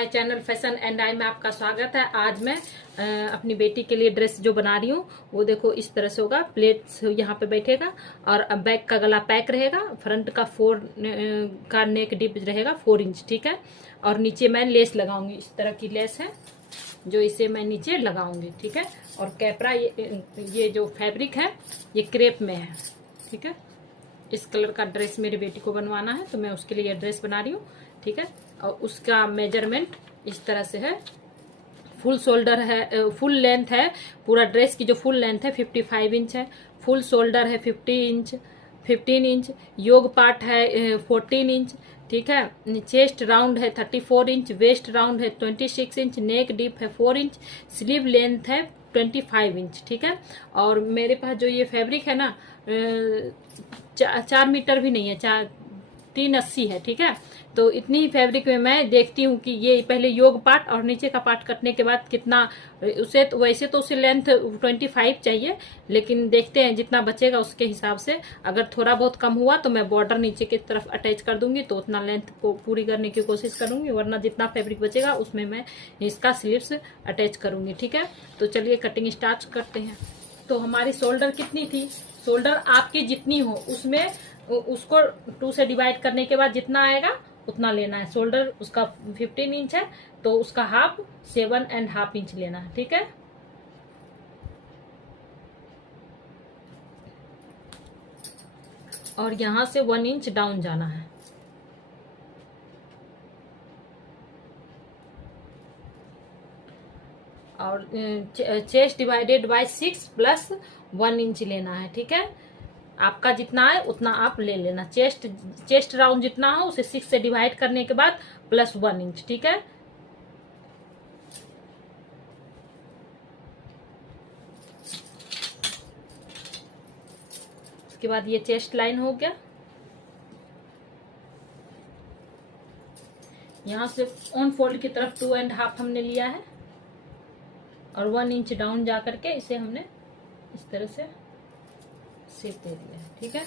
My channel fashion and I में आपका स्वागत है। आज मैं अपनी बेटी के लिए ड्रेस जो बना रही हूँ वो देखो इस तरह से होगा। प्लेट्स यहाँ पे बैठेगा और बैक का गला पैक रहेगा। फ्रंट का का नेक डीप रहेगा 4 इंच, ठीक है। और नीचे मैं लेस लगाऊंगी, इस तरह की लेस है जो इसे मैं नीचे लगाऊंगी, ठीक है। और कैपरा ये जो फैब्रिक है ये क्रेप में है, ठीक है। इस कलर का ड्रेस मेरी बेटी को बनवाना है तो मैं उसके लिए ये ड्रेस बना रही हूँ, ठीक है। और उसका मेजरमेंट इस तरह से है। फुल शोल्डर है, फुल लेंथ है। पूरा ड्रेस की जो फुल लेंथ है 55 इंच है। फुल शोल्डर है 15 इंच। योग पार्ट है 14 इंच, ठीक है। चेस्ट राउंड है 34 इंच। वेस्ट राउंड है 26 इंच। नेक डीप है 4 इंच। स्लीव लेंथ है 25 इंच, ठीक है। और मेरे पास जो ये फैब्रिक है ना 4 मीटर भी नहीं है, 380 है, ठीक है। तो इतनी ही फैब्रिक में मैं देखती हूँ कि ये पहले योग पार्ट और नीचे का पार्ट कटने के बाद कितना उसे, तो वैसे तो उसे लेंथ 25 चाहिए, लेकिन देखते हैं जितना बचेगा उसके हिसाब से। अगर थोड़ा बहुत कम हुआ तो मैं बॉर्डर नीचे की तरफ अटैच कर दूंगी, तो उतना लेंथ को पूरी करने की कोशिश करूंगी, वरना जितना फैब्रिक बचेगा उसमें मैं इसका स्लीव्स अटैच करूंगी, ठीक है। तो चलिए कटिंग स्टार्ट करते हैं। तो हमारी शोल्डर कितनी थी, शोल्डर आपकी जितनी हो उसमें उसको 2 से डिवाइड करने के बाद जितना आएगा उतना लेना है। शोल्डर उसका 15 इंच है तो उसका हाफ 7.5 इंच लेना है, ठीक है। और यहां से 1 इंच डाउन जाना है। और chest divided by 6 plus 1 inch लेना है, ठीक है। आपका जितना है उतना आप ले लेना। चेस्ट राउंड जितना हो उसे 6 से डिवाइड करने के बाद प्लस 1 इंच, ठीक है। उसके बाद ये चेस्ट लाइन हो गया। यहां से ऑन फोल्ड की तरफ 2.5 हमने लिया है और 1 इंच डाउन जा करके इसे हमने इस तरह से शेप दे दिया है, ठीक है।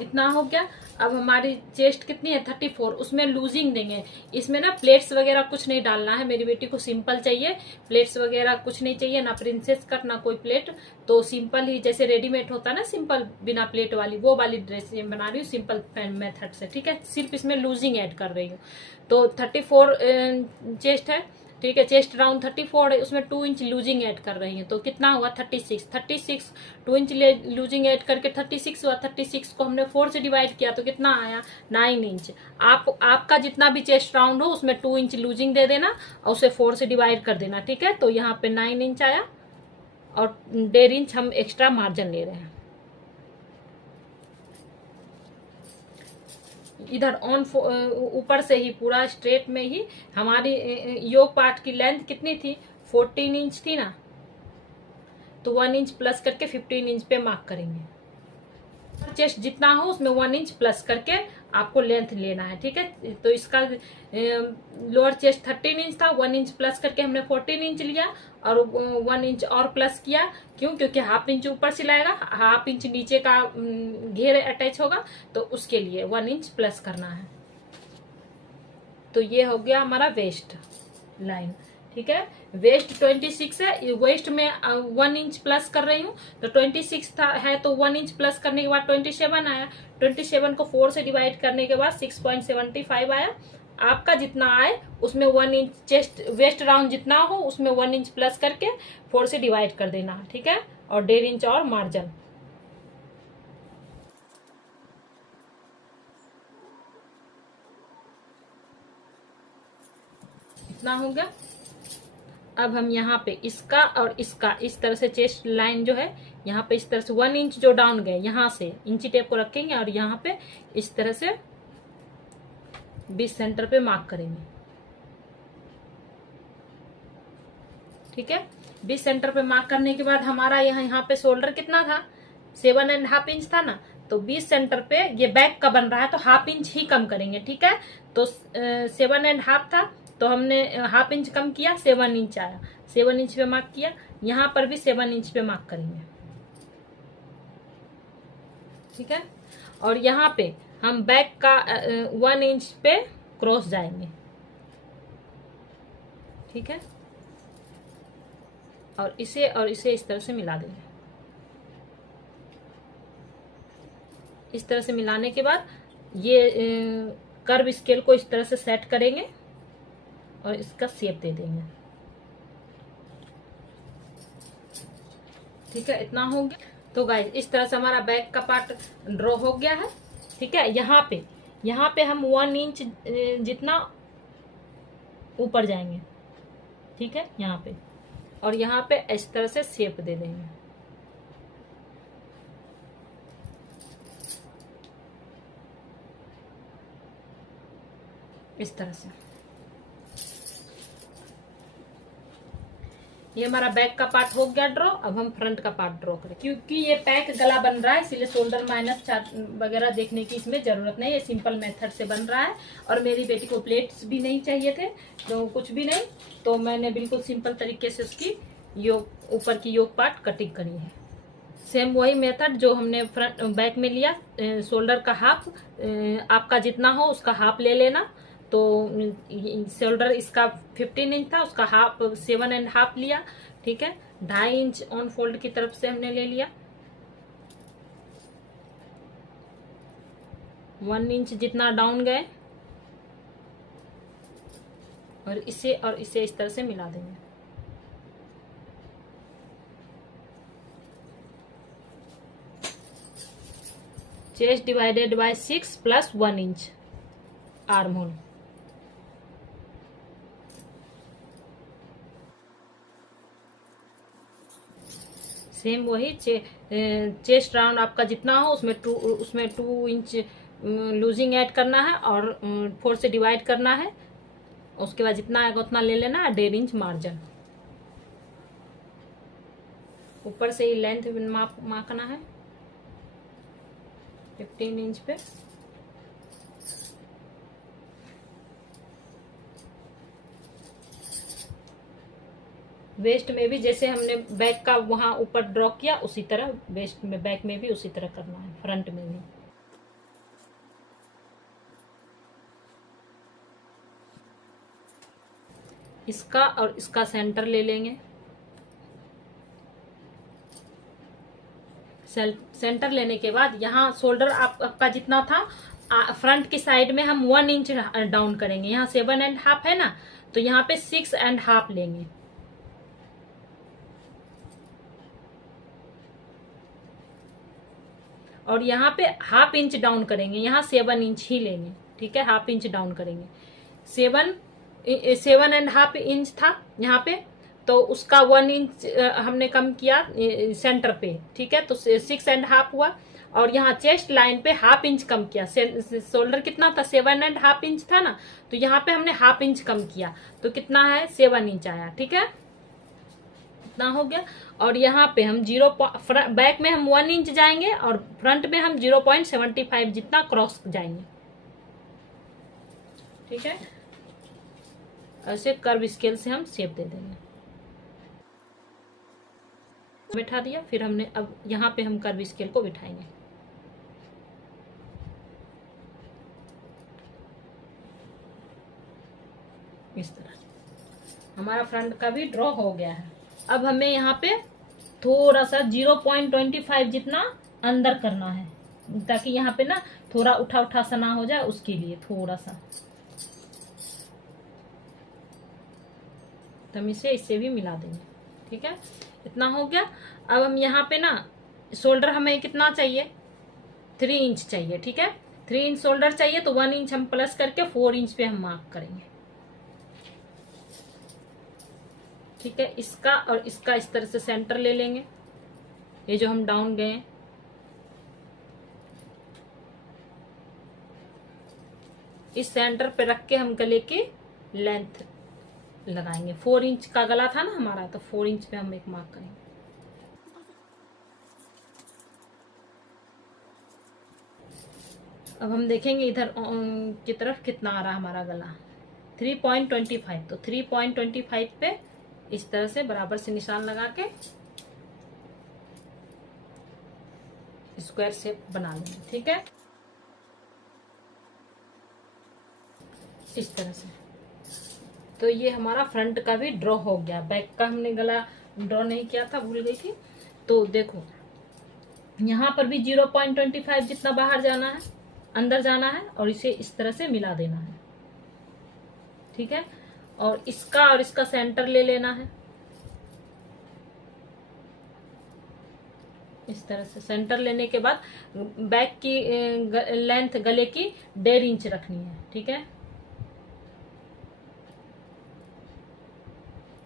इतना हो गया। अब हमारी चेस्ट कितनी है 34, उसमें लूजिंग देंगे। इसमें ना प्लेट्स वगैरह कुछ नहीं डालना है, मेरी बेटी को सिंपल चाहिए। प्लेट्स वगैरह कुछ नहीं चाहिए, ना प्रिंसेस कट ना कोई प्लेट। तो सिंपल ही जैसे रेडीमेड होता है ना सिंपल बिना प्लेट वाली, वो वाली ड्रेस बना रही हूँ सिंपल मेथड से, ठीक है। सिर्फ इसमें लूजिंग ऐड कर रही हूँ। तो 34 चेस्ट है, ठीक है। चेस्ट राउंड 34 है, उसमें 2 इंच लूजिंग ऐड कर रही है तो कितना हुआ 36 2 इंच लूजिंग ऐड करके 36 हुआ। 36 को हमने 4 से डिवाइड किया तो कितना आया 9 इंच। आपका जितना भी चेस्ट राउंड हो उसमें 2 इंच लूजिंग दे देना और उसे 4 से डिवाइड कर देना, ठीक है। तो यहाँ पे 9 इंच आया और 1.5 इंच हम एक्स्ट्रा मार्जिन ले रहे हैं। इधर ऑन ऊपर से ही पूरा स्ट्रेट में ही हमारी योग पार्ट की लेंथ कितनी थी 14 इंच थी ना, तो 1 इंच प्लस करके 15 इंच पे मार्क करेंगे। चेस्ट जितना हो उसमें 1 इंच प्लस करके आपको लेंथ लेना है, ठीक है। तो इसका लोअर चेस्ट 13 इंच था, 1 इंच प्लस करके हमने 14 इंच लिया और 1 इंच और प्लस किया। क्यों? क्योंकि हाफ इंच ऊपर सिलाएगा, हाफ इंच नीचे का घेर अटैच होगा, तो उसके लिए 1 इंच प्लस करना है। तो ये हो गया हमारा वेस्ट लाइन, ठीक है। वेस्ट 26 है, वेस्ट में 1 इंच प्लस कर रही हूँ तो 26 था है तो 1 इंच प्लस करने के बाद 27 आया। 27 को 4 से डिवाइड करने के बाद 6.75 आया। आपका जितना आए उसमें 1 इंच चेस्ट वेस्ट राउंड जितना हो उसमें 1 इंच प्लस करके 4 से डिवाइड कर देना, ठीक है। और 1.5 इंच और मार्जिन। इतना हो गया। अब हम यहाँ पे इसका और इसका इस तरह से चेस्ट लाइन जो है यहाँ पे इस तरह से 1 इंच जो डाउन गए यहाँ से इंची टेप को रखेंगे और यहाँ पे इस तरह से 20 सेंटर पे मार्क करेंगे, ठीक है। 20 सेंटर पे मार्क करने के बाद हमारा यहाँ पे शोल्डर कितना था 7.5 इंच था ना, तो 20 सेंटर पे ये बैक का बन रहा है तो हाफ इंच ही कम करेंगे, ठीक है। तो 7.5 था तो हमने हाफ इंच कम किया, 7 इंच आया। 7 इंच पे मार्क किया, यहाँ पर भी 7 इंच पे मार्क करेंगे, ठीक है। और यहाँ पे हम बैक का 1 इंच पे क्रॉस जाएंगे, ठीक है। और इसे इस तरह से मिला देंगे। इस तरह से मिलाने के बाद ये कर्व स्केल को इस तरह से सेट करेंगे और इसका शेप दे देंगे, ठीक है। इतना हो गया। तो गाइस इस तरह से हमारा बैक का पार्ट ड्रॉ हो गया है, ठीक है। यहाँ पे हम 1 इंच जितना ऊपर जाएंगे, ठीक है, यहाँ पे। और यहाँ पे इस तरह से शेप दे देंगे, इस तरह से। ये हमारा बैक का पार्ट हो गया ड्रॉ। अब हम फ्रंट का पार्ट ड्रॉ करें। क्योंकि ये पैक गला बन रहा है इसलिए शोल्डर माइनस वगैरह देखने की इसमें जरूरत नहीं है, सिंपल मेथड से बन रहा है। और मेरी बेटी को प्लेट्स भी नहीं चाहिए थे, तो कुछ भी नहीं, तो मैंने बिल्कुल सिंपल तरीके से उसकी योग ऊपर की योग पार्ट कटिंग करी है। सेम वही मेथड जो हमने फ्रंट बैक में लिया। शोल्डर का हाफ आपका जितना हो उसका हाफ ले लेना। तो शोल्डर इसका 15 इंच था, उसका हाफ 7.5 लिया, ठीक है। 2.5 इंच ऑन फोल्ड की तरफ से हमने ले लिया। 1 इंच जितना डाउन गए और इसे इस तरह से मिला देंगे। Chest divided by 6 plus 1 inch arm hole. Same वही चेस्ट राउंड आपका जितना हो उसमें 2 इंच लूजिंग ऐड करना है और 4 से डिवाइड करना है। उसके बाद जितना आएगा उतना ले लेना है। 1.5 इंच मार्जिन ऊपर से ही लेंथ मापना है 15 इंच पे। वेस्ट में भी जैसे हमने बैक का वहां ऊपर ड्रॉ किया उसी तरह वेस्ट में बैक में भी उसी तरह करना है, फ्रंट में भी। इसका और इसका सेंटर ले लेंगे। सेंटर लेने के बाद यहाँ शोल्डर आपका जितना था फ्रंट की साइड में हम 1 इंच डाउन करेंगे। यहाँ 7.5 है ना, तो यहाँ पे 6.5 लेंगे। और यहाँ पे हाफ इंच डाउन करेंगे। यहाँ 7 इंच ही लेंगे, ठीक है। हाफ इंच डाउन करेंगे। 7.5 इंच था यहाँ पे, तो उसका 1 इंच हमने कम किया सेंटर पे, ठीक है। तो 6.5 हुआ। और यहाँ चेस्ट लाइन पे हाफ इंच कम किया। शोल्डर कितना था 7.5 इंच था ना, तो यहाँ पे हमने हाफ इंच कम किया, तो कितना है 7 इंच आया, ठीक है। इतना हो गया। और यहाँ पे हम बैक में हम 1 इंच जाएंगे और फ्रंट में हम 0.75 जितना क्रॉस जाएंगे, ठीक है। ऐसे कर्व स्केल से हम शेप दे देंगे। बैठा दिया। फिर हमने अब यहाँ पे हम कर्व स्केल को बिठाएंगे, इस तरह। हमारा फ्रंट का भी ड्रॉ हो गया है। अब हमें यहाँ पे थोड़ा सा 0.25 जितना अंदर करना है, ताकि यहाँ पे ना थोड़ा उठा उठा सा ना हो जाए, उसके लिए थोड़ा सा। तो हम इससे भी मिला देंगे, ठीक है। इतना हो गया। अब हम यहाँ पे ना शोल्डर हमें कितना चाहिए 3 इंच चाहिए, ठीक है। 3 इंच शोल्डर चाहिए, तो 1 इंच हम प्लस करके 4 इंच पे हम मार्क करेंगे, ठीक है। इसका और इसका इस तरह से सेंटर ले लेंगे। ये जो हम डाउन गए इस सेंटर पे रख के हम गले की लेंथ लगाएंगे। 4 इंच का गला था ना हमारा, तो 4 इंच पे हम एक मार्क करेंगे। अब हम देखेंगे इधर की तरफ कितना आ रहा हमारा गला। 3.25, तो 3.25 पे इस तरह से बराबर से निशान लगा के स्क्वायर शेप बना लेंगे, ठीक है। इस तरह से। तो ये हमारा फ्रंट का भी ड्रॉ हो गया। बैक का हमने गला ड्रॉ नहीं किया था, भूल गई थी। तो देखो यहाँ पर भी 0.25 जितना बाहर जाना है, अंदर जाना है, और इसे इस तरह से मिला देना है। ठीक है, और इसका सेंटर ले लेना है। इस तरह से सेंटर लेने के बाद बैक की लेंथ गले की 1.5 इंच रखनी है। ठीक है,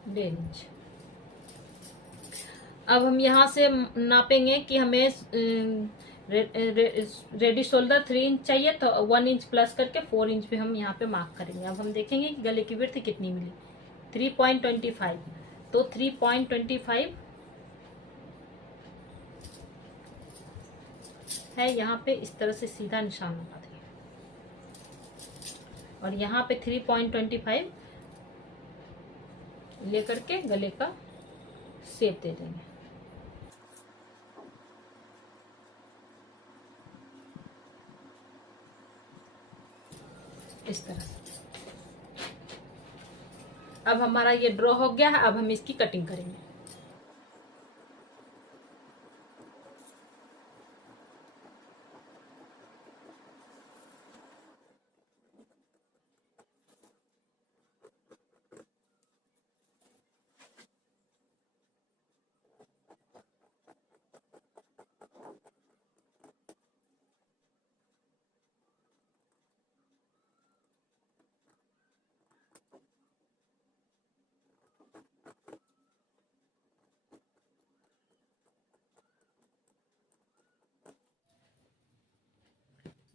1.5 इंच। अब हम यहाँ से नापेंगे कि हमें रेडी शोल्डर 3 इंच चाहिए, तो 1 इंच प्लस करके 4 इंच पे हम यहाँ पे मार्क करेंगे। अब हम देखेंगे कि गले की विड्थ कितनी मिली, 3.25। तो 3.25 है यहाँ पे। इस तरह से सीधा निशान लगा देंगे और यहाँ पे 3.25 लेकर के गले का शेप दे देंगे। इस तरह से। अब हमारा ये ड्रॉ हो गया है। अब हम इसकी कटिंग करेंगे।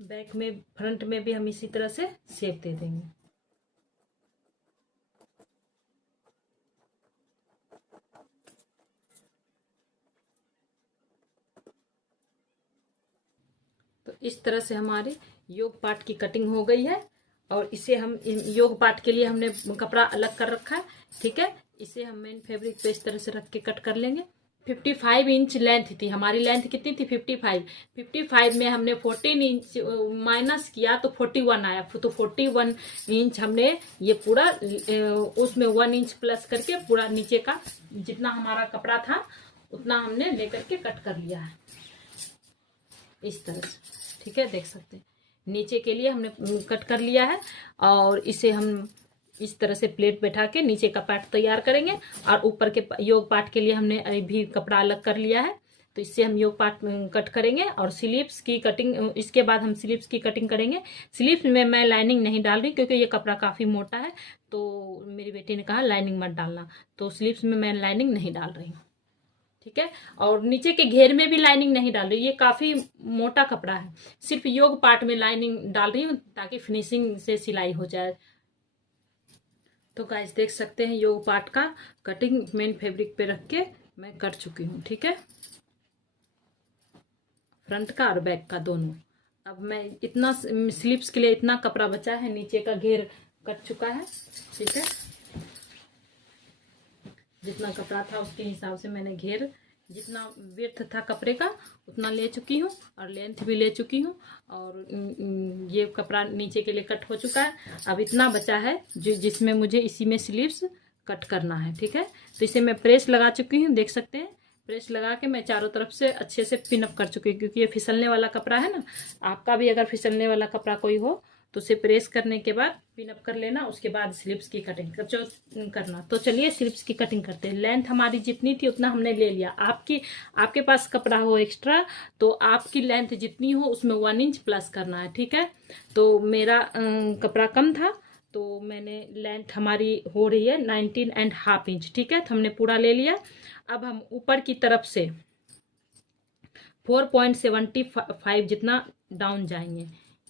बैक में, फ्रंट में भी हम इसी तरह से शेप दे देंगे। तो इस तरह से हमारे योग पार्ट की कटिंग हो गई है। और इसे हम योग पार्ट के लिए हमने कपड़ा अलग कर रखा है। ठीक है, इसे हम मेन फैब्रिक पे इस तरह से रख के कट कर लेंगे। 55 इंच लेंथ थी हमारी। लेंथ कितनी थी? 55 में हमने 14 इंच माइनस किया तो 41 आया। तो 41 इंच हमने ये पूरा उसमें 1 इंच प्लस करके पूरा नीचे का जितना हमारा कपड़ा था उतना हमने लेकर के कट कर लिया है इस तरह से। ठीक है, देख सकते हैं नीचे के लिए हमने कट कर लिया है। और इसे हम इस तरह से प्लेट बैठा के नीचे का पार्ट तैयार करेंगे। और ऊपर के योग पार्ट के लिए हमने भी कपड़ा अलग कर लिया है। तो इससे हम योग पार्ट कट करेंगे। और स्लीव्स की कटिंग, इसके बाद हम स्लीव्स की कटिंग करेंगे। स्लीव्स में मैं लाइनिंग नहीं डाल रही क्योंकि ये कपड़ा काफ़ी मोटा है। तो मेरी बेटी ने कहा लाइनिंग मत डालना, तो स्लीव्स में मैं लाइनिंग नहीं डाल रही हूँ। ठीक है, और नीचे के घेर में भी लाइनिंग नहीं डाल रही। ये काफ़ी मोटा कपड़ा है, सिर्फ योग पार्ट में लाइनिंग डाल रही हूँ ताकि फिनिशिंग से सिलाई हो जाए। तो गाइस देख सकते हैं योग पार्ट का कटिंग मेन फैब्रिक पे रख के मैं कर चुकी हूँ। ठीक है, फ्रंट का और बैक का दोनों। अब मैं इतना स्लीव्स के लिए इतना कपड़ा बचा है, नीचे का घेर कट चुका है। ठीक है, जितना कपड़ा था उसके हिसाब से मैंने घेर, जितना विड्थ था कपड़े का उतना ले चुकी हूँ और लेंथ भी ले चुकी हूँ। और ये कपड़ा नीचे के लिए कट हो चुका है। अब इतना बचा है जिसमें मुझे इसी में स्लीव्स कट करना है। ठीक है, तो इसे मैं प्रेस लगा चुकी हूँ, देख सकते हैं। प्रेस लगा के मैं चारों तरफ से अच्छे से पिन अप कर चुकी हूँ क्योंकि ये फिसलने वाला कपड़ा है ना। आपका भी अगर फिसलने वाला कपड़ा कोई हो तो उसे प्रेस करने के बाद पिन अप कर लेना। उसके बाद स्लीव्स की कटिंग करना। तो चलिए स्लीव्स की कटिंग करते हैं। लेंथ हमारी जितनी थी उतना हमने ले लिया। आपके पास कपड़ा हो एक्स्ट्रा तो आपकी लेंथ जितनी हो उसमें 1 इंच प्लस करना है। ठीक है, तो मेरा कपड़ा कम था तो मैंने, लेंथ हमारी हो रही है 19.5 इंच। ठीक है, तो हमने पूरा ले लिया। अब हम ऊपर की तरफ से 4.75 जितना डाउन जाएंगे,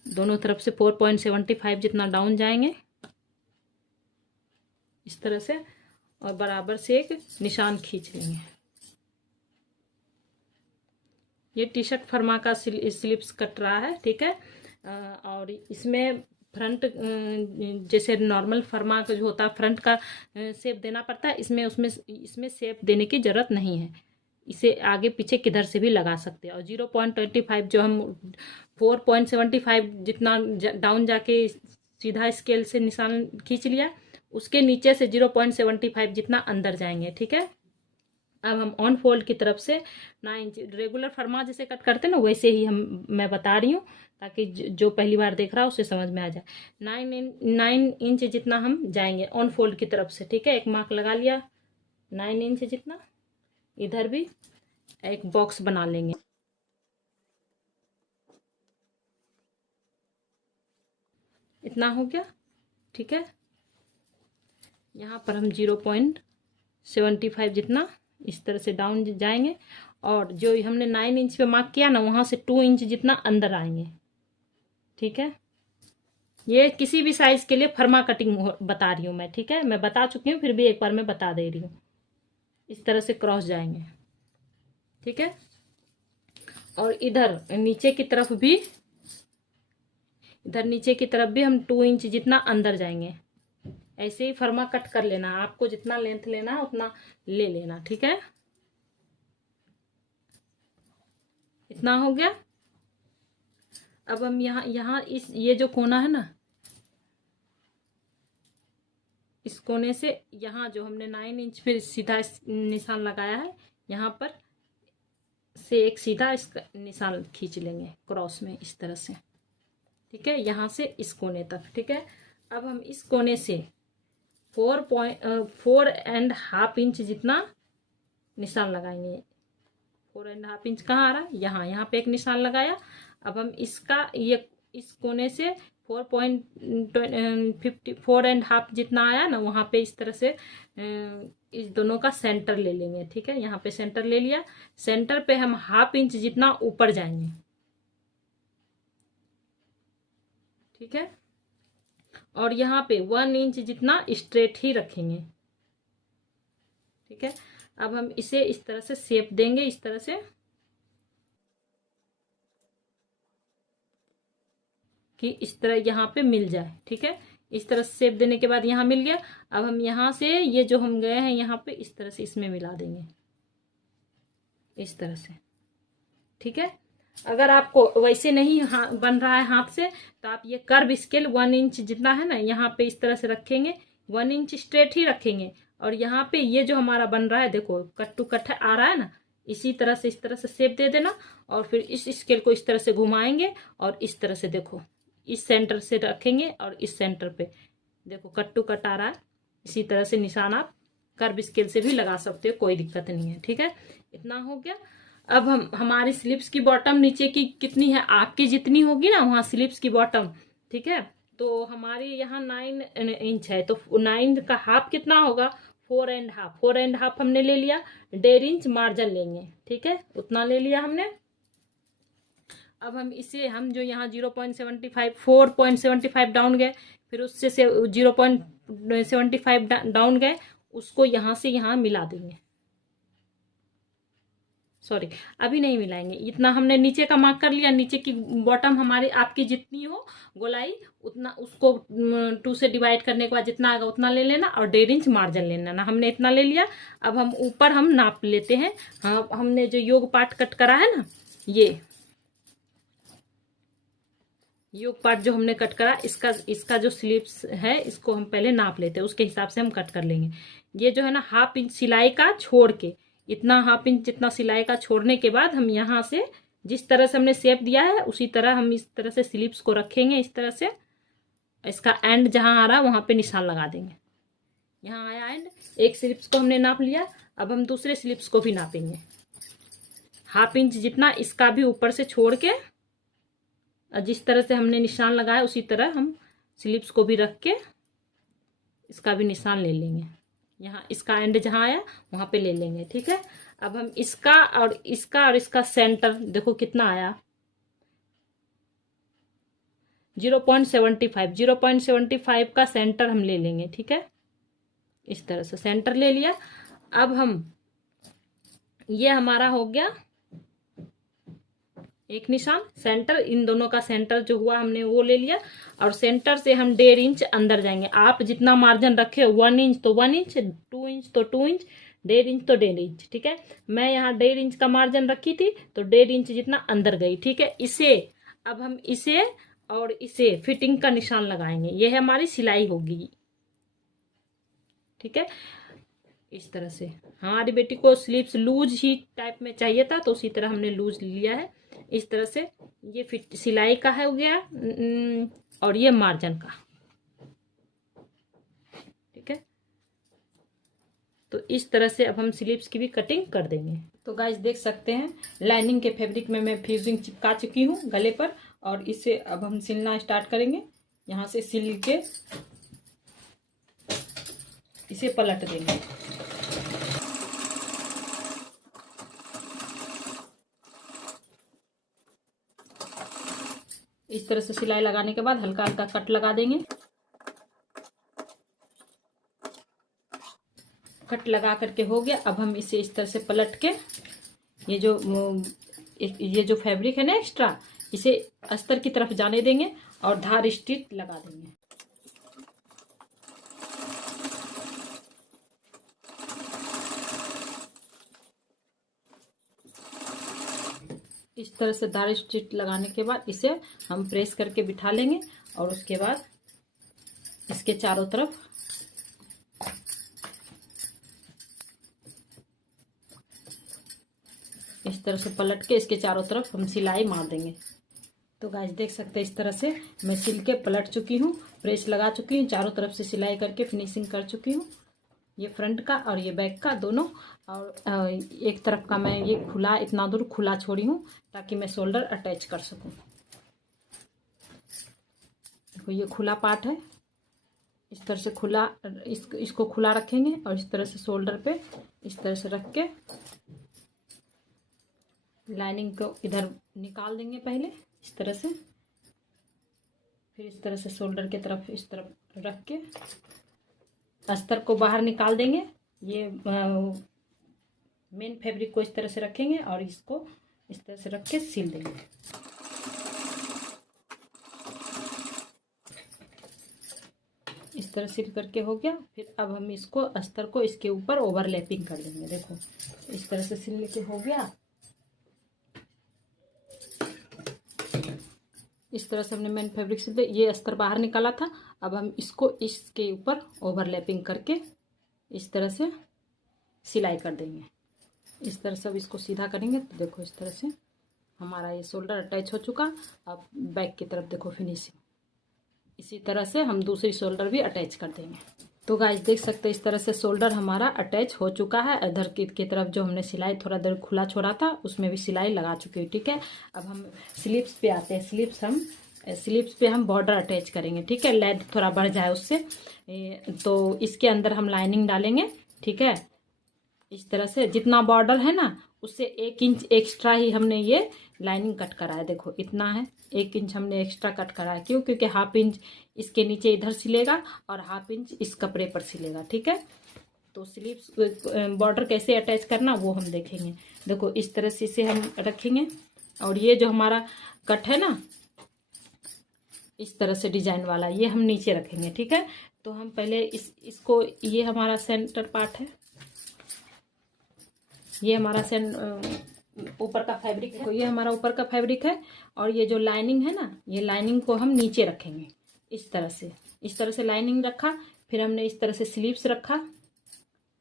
दोनों तरफ से 4.75 जितना डाउन जाएंगे इस तरह से। और बराबर से एक निशान खींच लेंगे। ये टी शर्ट फरमा का स्लीव्स कट रहा है। ठीक है, और इसमें फ्रंट जैसे नॉर्मल फरमा का जो होता है फ्रंट का शेप देना पड़ता है, इसमें शेप देने की जरूरत नहीं है। इसे आगे पीछे किधर से भी लगा सकते हैं। और 0.25 जो हम 4.75 जितना डाउन जाके सीधा स्केल से निशान खींच लिया, उसके नीचे से 0.75 जितना अंदर जाएंगे। ठीक है, अब हम ऑन फोल्ड की तरफ से 9 इंच रेगुलर फरमा जैसे कट करते हैं ना, वैसे ही मैं बता रही हूँ ताकि जो पहली बार देख रहा है उसे समझ में आ जाए। 9 इंच जितना हम जाएंगे ऑन फोल्ड की तरफ से। ठीक है, एक मार्क लगा लिया 9 इंच जितना, इधर भी एक बॉक्स बना लेंगे। इतना हो गया। ठीक है, यहाँ पर हम 0.75 जितना इस तरह से डाउन जाएंगे, और जो हमने 9 इंच पे मार्क किया ना, वहां से 2 इंच जितना अंदर आएंगे। ठीक है, ये किसी भी साइज के लिए फर्मा कटिंग बता रही हूँ मैं। ठीक है, मैं बता चुकी हूँ, फिर भी एक बार मैं बता दे रही हूँ। इस तरह से क्रॉस जाएंगे। ठीक है, और इधर नीचे की तरफ भी, हम 2 इंच जितना अंदर जाएंगे। ऐसे ही फर्मा कट कर लेना, आपको जितना लेंथ लेना है उतना ले लेना। ठीक है, इतना हो गया। अब हम यहाँ इस ये जो कोना है ना, इस कोने से यहाँ जो हमने 9 इंच पे सीधा निशान लगाया है, यहाँ पर से एक सीधा इसका निशान खींच लेंगे क्रॉस में इस तरह से। ठीक है, यहाँ से इस कोने तक। ठीक है, अब हम इस कोने से 4.5 इंच जितना निशान लगाएंगे। 4.5 इंच कहाँ आ रहा है, यहाँ पे एक निशान लगाया। अब हम इसका ये इस कोने से 4.5 जितना आया ना, वहां पे इस तरह से इस दोनों का सेंटर ले लेंगे। ठीक है, यहाँ पे सेंटर ले लिया। सेंटर पे हम 1/2 इंच जितना ऊपर जाएंगे। ठीक है, और यहाँ पे 1 इंच जितना स्ट्रेट ही रखेंगे। ठीक है, अब हम इसे इस तरह से शेप देंगे, इस तरह से कि इस तरह यहाँ पे मिल जाए। ठीक है, इस तरह से शेप देने के बाद यहाँ मिल गया। अब हम यहाँ से ये जो हम गए हैं यहाँ पे इस तरह से इसमें मिला देंगे, इस तरह से। ठीक है, अगर आपको वैसे नहीं बन रहा है हाथ से, तो आप ये कर्व स्केल 1 इंच जितना है ना, यहाँ पे इस तरह से रखेंगे। 1 इंच स्ट्रेट ही रखेंगे, और यहाँ पे ये जो हमारा बन रहा है, देखो कट टू कट आ रहा है ना, इसी तरह से इस तरह से शेप दे देना। और फिर इस स्केल को इस तरह से घुमाएंगे, और इस तरह से देखो इस सेंटर से रखेंगे, और इस सेंटर पे देखो कट टू कट आ रहा है। इसी तरह से निशान आप कर्व स्केल से भी लगा सकते हो, कोई दिक्कत नहीं है। ठीक है, इतना हो गया। अब हम हमारी स्लीव्स की बॉटम नीचे की कितनी है, आपकी जितनी होगी ना वहां स्लीव्स की बॉटम। ठीक है, तो हमारी यहाँ 9 इंच है, तो 9 का हाफ कितना होगा, 4.5। 4.5 हमने ले लिया, 1.5 इंच मार्जिन लेंगे। ठीक है, उतना ले लिया हमने। अब हम इसे जो यहाँ 0.75 4.75 डाउन गए, फिर उससे 0.75 डाउन गए, उसको यहाँ से यहाँ मिला देंगे। सॉरी, अभी नहीं मिलाएंगे, इतना हमने नीचे का मार्क कर लिया। नीचे की बॉटम हमारी आपकी जितनी हो गोलाई, उतना उसको 2 से डिवाइड करने के बाद जितना आएगा उतना ले लेना, और 1.5 इंच मार्जिन लेना ना, हमने इतना ले लिया। अब हम ऊपर हम नाप लेते हैं। हाँ, हमने जो योग पार्ट कट करा है ना, ये योग पार्ट जो हमने कट करा, इसका जो स्लीव्स है, इसको हम पहले नाप लेते हैं, उसके हिसाब से हम कट कर लेंगे। ये जो है ना 1/2 इंच सिलाई का छोड़ के, इतना 1/2 इंच जितना सिलाई का छोड़ने के बाद हम यहाँ से जिस तरह से हमने शेप दिया है, उसी तरह हम इस तरह से स्लीव्स को रखेंगे। इस तरह से इसका एंड जहां आ रहा है वहां पे निशान लगा देंगे। यहाँ आया एंड, एक स्लीव्स को हमने नाप लिया। अब हम दूसरे स्लीव्स को भी नापेंगे, 1/2 इंच जितना इसका भी ऊपर से छोड़ के, जिस तरह से हमने निशान लगाया उसी तरह हम स्लीव्स को भी रख के इसका भी निशान ले लेंगे। यहाँ इसका एंड जहां आया वहां पे ले लेंगे। ठीक है, अब हम इसका और इसका सेंटर देखो कितना आया, 0.75। 0.75 का सेंटर हम ले लेंगे। ठीक है, इस तरह से सेंटर ले लिया। अब हम ये हमारा हो गया एक निशान सेंटर, इन दोनों का सेंटर जो हुआ हमने वो ले लिया, और सेंटर से हम 1.5 इंच अंदर जाएंगे। आप जितना मार्जिन रखे, 1 इंच तो 1 इंच, 2 इंच तो 2 इंच, 1.5 इंच तो 1.5 इंच। ठीक है, मैं यहाँ 1.5 इंच का मार्जिन रखी थी, तो 1.5 इंच जितना अंदर गई। ठीक है, अब हम इसे और इसे फिटिंग का निशान लगाएंगे। ये है हमारी सिलाई होगी, ठीक है। इस तरह से हमारी बेटी को स्लीव्स लूज ही टाइप में चाहिए था, तो उसी तरह हमने लूज लिया है। इस तरह से ये फिट सिलाई का है हो गया, और ये मार्जिन का, ठीक है। तो इस तरह से अब हम स्लीव्स की भी कटिंग कर देंगे। तो गाइस देख सकते हैं लाइनिंग के फैब्रिक में मैं फ्यूजिंग चिपका चुकी हूँ गले पर, और इसे अब हम सिलना स्टार्ट करेंगे। यहाँ से सिल के इसे पलट देंगे। इस तरह से सिलाई लगाने के बाद हल्का हल्का कट लगा देंगे। कट लगा करके हो गया। अब हम इसे इस तरह से पलट के ये जो फैब्रिक है ना एक्स्ट्रा, इसे अस्तर की तरफ जाने देंगे और धार स्टिच लगा देंगे। इस तरह से धार स्टिच लगाने के बाद इसे हम प्रेस करके बिठा लेंगे, और उसके बाद इसके चारों तरफ इस तरह से पलट के इसके चारों तरफ हम सिलाई मार देंगे। तो गाइस देख सकते हैं इस तरह से मैं सिल के पलट चुकी हूँ, प्रेस लगा चुकी हूँ, चारों तरफ से सिलाई करके फिनिशिंग कर चुकी हूँ। ये फ्रंट का और ये बैक का दोनों, और एक तरफ का मैं ये खुला, इतना दूर खुला छोड़ी हूँ ताकि मैं शोल्डर अटैच कर सकूँ। देखो ये खुला पार्ट है, इस तरह से खुला, इसको खुला रखेंगे और इस तरह से शोल्डर पे इस तरह से रख के लाइनिंग को इधर निकाल देंगे पहले इस तरह से, फिर इस तरह से शोल्डर के तरफ इस तरफ रख के अस्तर को बाहर निकाल देंगे। ये मेन फैब्रिक को इस तरह से रखेंगे और इसको इस तरह से रख के सिल देंगे। इस तरह सिल करके हो गया। फिर अब हम इसको अस्तर को इसके ऊपर ओवरलैपिंग कर देंगे। देखो इस तरह से सिलने के हो गया। इस तरह से हमने मेन फैब्रिक सिल दिया, ये अस्तर बाहर निकाला था। अब हम इसको इसके ऊपर ओवरलैपिंग करके इस तरह से सिलाई कर देंगे। इस तरह से अब इसको सीधा करेंगे तो देखो इस तरह से हमारा ये शोल्डर अटैच हो चुका। अब बैक की तरफ देखो फिनिशिंग, इसी तरह से हम दूसरी शोल्डर भी अटैच कर देंगे। तो गाइस देख सकते हैं इस तरह से शोल्डर हमारा अटैच हो चुका है। इधर की तरफ जो हमने सिलाई थोड़ा देर खुला छोड़ा था उसमें भी सिलाई लगा चुकी है, ठीक है। अब हम स्लीव्स पे आते हैं। स्लीव्स पे हम बॉर्डर अटैच करेंगे, ठीक है। लेंथ थोड़ा बढ़ जाए उससे, तो इसके अंदर हम लाइनिंग डालेंगे, ठीक है। इस तरह से जितना बॉर्डर है ना उससे 1 इंच एक्स्ट्रा ही हमने ये लाइनिंग कट करा है। देखो इतना है, 1 इंच हमने एक्स्ट्रा कट करा है। क्यों? क्योंकि ½ इंच इसके नीचे इधर सिलेगा और ½ इंच इस कपड़े पर सिलेगा, ठीक है। तो स्लीव्स बॉर्डर कैसे अटैच करना वो हम देखेंगे। देखो इस तरह से इसे हम रखेंगे, और ये जो हमारा कट है ना इस तरह से डिजाइन वाला, ये हम नीचे रखेंगे, ठीक है। तो हम पहले इसको, ये हमारा सेंटर पार्ट है, ये हमारा ऊपर का फैब्रिक है। ये हमारा ऊपर का फैब्रिक है, और ये जो लाइनिंग है ना, ये लाइनिंग को हम नीचे रखेंगे इस तरह से लाइनिंग रखा। फिर हमने इस तरह से स्लीव्स रखा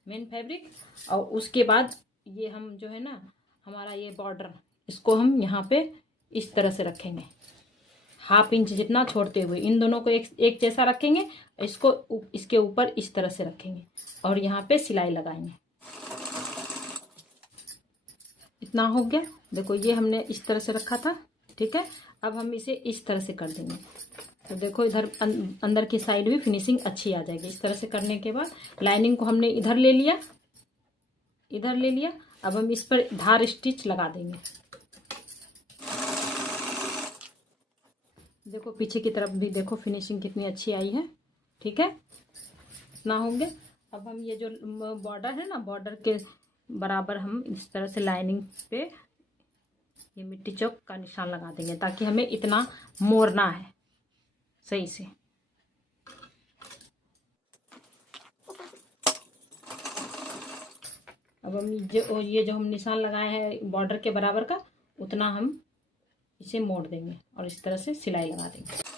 मेन फैब्रिक, और उसके बाद ये हम जो है ना हमारा ये बॉर्डर, इसको हम यहाँ पे इस तरह से रखेंगे, ½ इंच जितना छोड़ते हुए। इन दोनों को एक जैसा रखेंगे, इसको इसके ऊपर इस तरह से रखेंगे और यहाँ पे सिलाई लगाएंगे। इतना हो गया। देखो ये हमने इस तरह से रखा था, ठीक है। अब हम इसे इस तरह से कर देंगे, तो देखो इधर अंदर की साइड भी फिनिशिंग अच्छी आ जाएगी। इस तरह से करने के बाद लाइनिंग को हमने इधर ले लिया, अब हम इस पर धार स्टिच लगा देंगे। देखो पीछे की तरफ भी देखो फिनिशिंग कितनी अच्छी आई है, ठीक है। इतना हो गया। अब हम ये जो बॉर्डर है ना, बॉर्डर के बराबर हम इस तरह से लाइनिंग पे ये मिट्टी चौक का निशान लगा देंगे, ताकि हमें इतना मोड़ना है सही से। अब हम ये जो हम निशान लगाए हैं बॉर्डर के बराबर का, उतना हम इसे मोड़ देंगे और इस तरह से सिलाई लगा देंगे।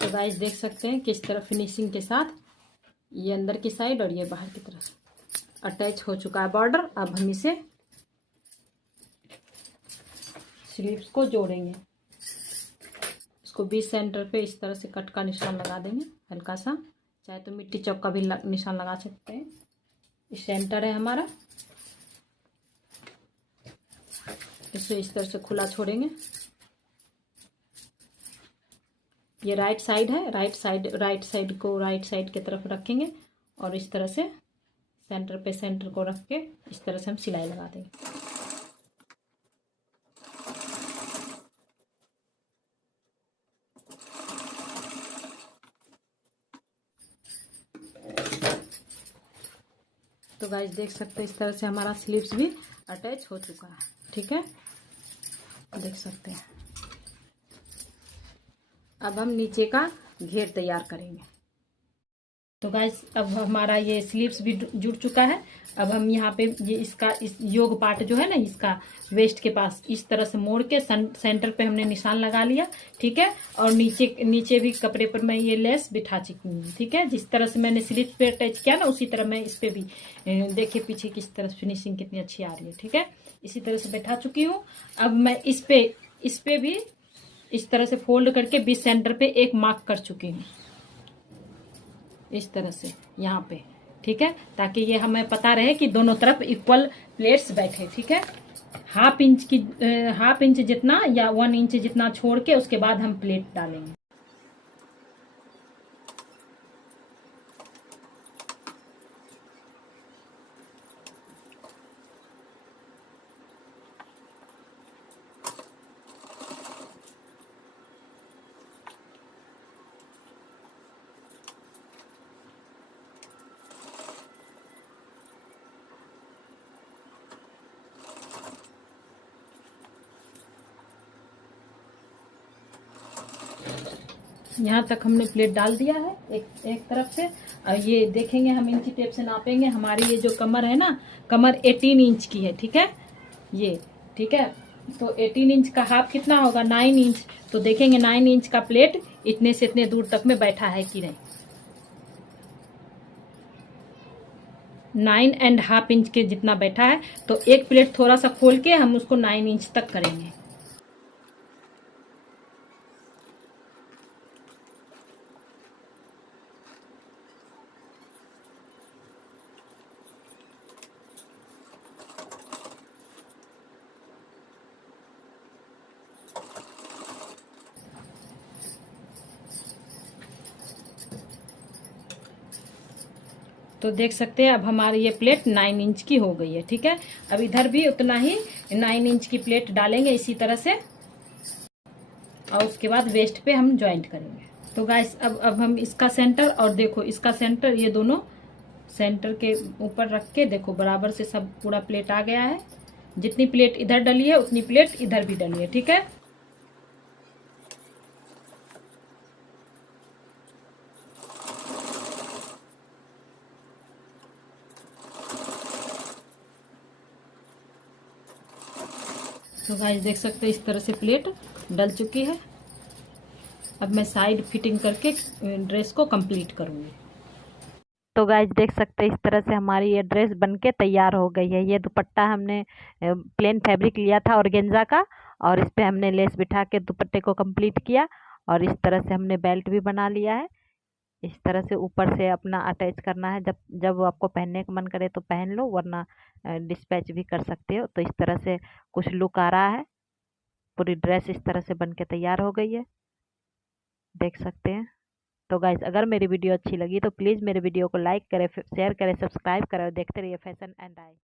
तो गाइस देख सकते हैं किस तरह फिनिशिंग के साथ ये अंदर की साइड और ये बाहर की तरफ अटैच हो चुका है बॉर्डर। अब हम इसे स्लीव्स को जोड़ेंगे। इसको बीच सेंटर पे इस तरह से कट का निशान लगा देंगे हल्का सा, चाहे तो मिट्टी चौक का भी निशान लगा सकते हैं। इस सेंटर है हमारा, इसे इस तरह से खुला छोड़ेंगे। ये राइट साइड है, राइट साइड को राइट साइड की तरफ रखेंगे और इस तरह से सेंटर को रख के इस तरह से हम सिलाई लगा देंगे। तो गाइस देख सकते हैं इस तरह से हमारा स्लीव्स भी अटैच हो चुका है। ठीक है, देख सकते हैं। अब हम नीचे का घेर तैयार करेंगे। तो गाइस अब हमारा ये स्लीव्स भी जुड़ चुका है। अब हम यहाँ पे ये इसका इस योग पार्ट जो है ना, इसका वेस्ट के पास इस तरह से मोड़ के सेंटर पे हमने निशान लगा लिया। ठीक है, और नीचे भी कपड़े पर मैं ये लेस बिठा चुकी हूँ। ठीक है, जिस तरह से मैंने स्लीव्स पे अटैच किया ना, उसी तरह मैं इस पे भी देखिए पीछे किस तरह फिनिशिंग कितनी अच्छी आ रही है। ठीक है, इसी तरह से बैठा चुकी हूँ। अब मैं इस पे भी इस तरह से फोल्ड करके बीच सेंटर पे एक मार्क कर चुकी हूँ इस तरह से यहाँ पे। ठीक है, ताकि ये हमें पता रहे कि दोनों तरफ इक्वल प्लेट्स बैठे। ठीक है, हाफ इंच जितना या 1 इंच जितना छोड़ के उसके बाद हम प्लेट डालेंगे। यहाँ तक हमने प्लेट डाल दिया है एक तरफ से। और ये देखेंगे हम इंची टेप से नापेंगे। हमारी ये जो कमर है ना, कमर 18 इंच की है। ठीक है, ये ठीक है, तो 18 इंच का हाफ कितना होगा, 9 इंच। तो देखेंगे 9 इंच का प्लेट इतने से इतने दूर तक में बैठा है कि नहीं। 9.5 इंच के जितना बैठा है। तो एक प्लेट थोड़ा सा खोल के हम उसको 9 इंच तक करेंगे। तो देख सकते हैं अब हमारी ये प्लेट 9 इंच की हो गई है। ठीक है, अब इधर भी उतना ही 9 इंच की प्लेट डालेंगे इसी तरह से, और उसके बाद वेस्ट पे हम ज्वाइंट करेंगे। तो गाइस अब हम इसका सेंटर और देखो इसका सेंटर, ये दोनों सेंटर के ऊपर रख के देखो बराबर से सब पूरा प्लेट आ गया है। जितनी प्लेट इधर डली है उतनी प्लेट इधर भी डली है। ठीक है, तो गाइस देख सकते हैं इस तरह से प्लेट डल चुकी है। अब मैं साइड फिटिंग करके ड्रेस को कंप्लीट करूंगी। तो गाइस देख सकते हैं इस तरह से हमारी ये ड्रेस बनके तैयार हो गई है। ये दुपट्टा हमने प्लेन फैब्रिक लिया था ऑर्गेन्जा का, और इस पे हमने लेस बिठा के दुपट्टे को कंप्लीट किया, और इस तरह से हमने बेल्ट भी बना लिया है। इस तरह से ऊपर से अपना अटैच करना है। जब जब आपको पहनने का मन करे तो पहन लो, वरना डिस्पैच भी कर सकते हो। तो इस तरह से कुछ लुक आ रहा है। पूरी ड्रेस इस तरह से बन के तैयार हो गई है, देख सकते हैं। तो गाइस अगर मेरी वीडियो अच्छी लगी तो प्लीज़ मेरे वीडियो को लाइक करें, शेयर करें, सब्सक्राइब करें और देखते रहिए फैशन एंड आई।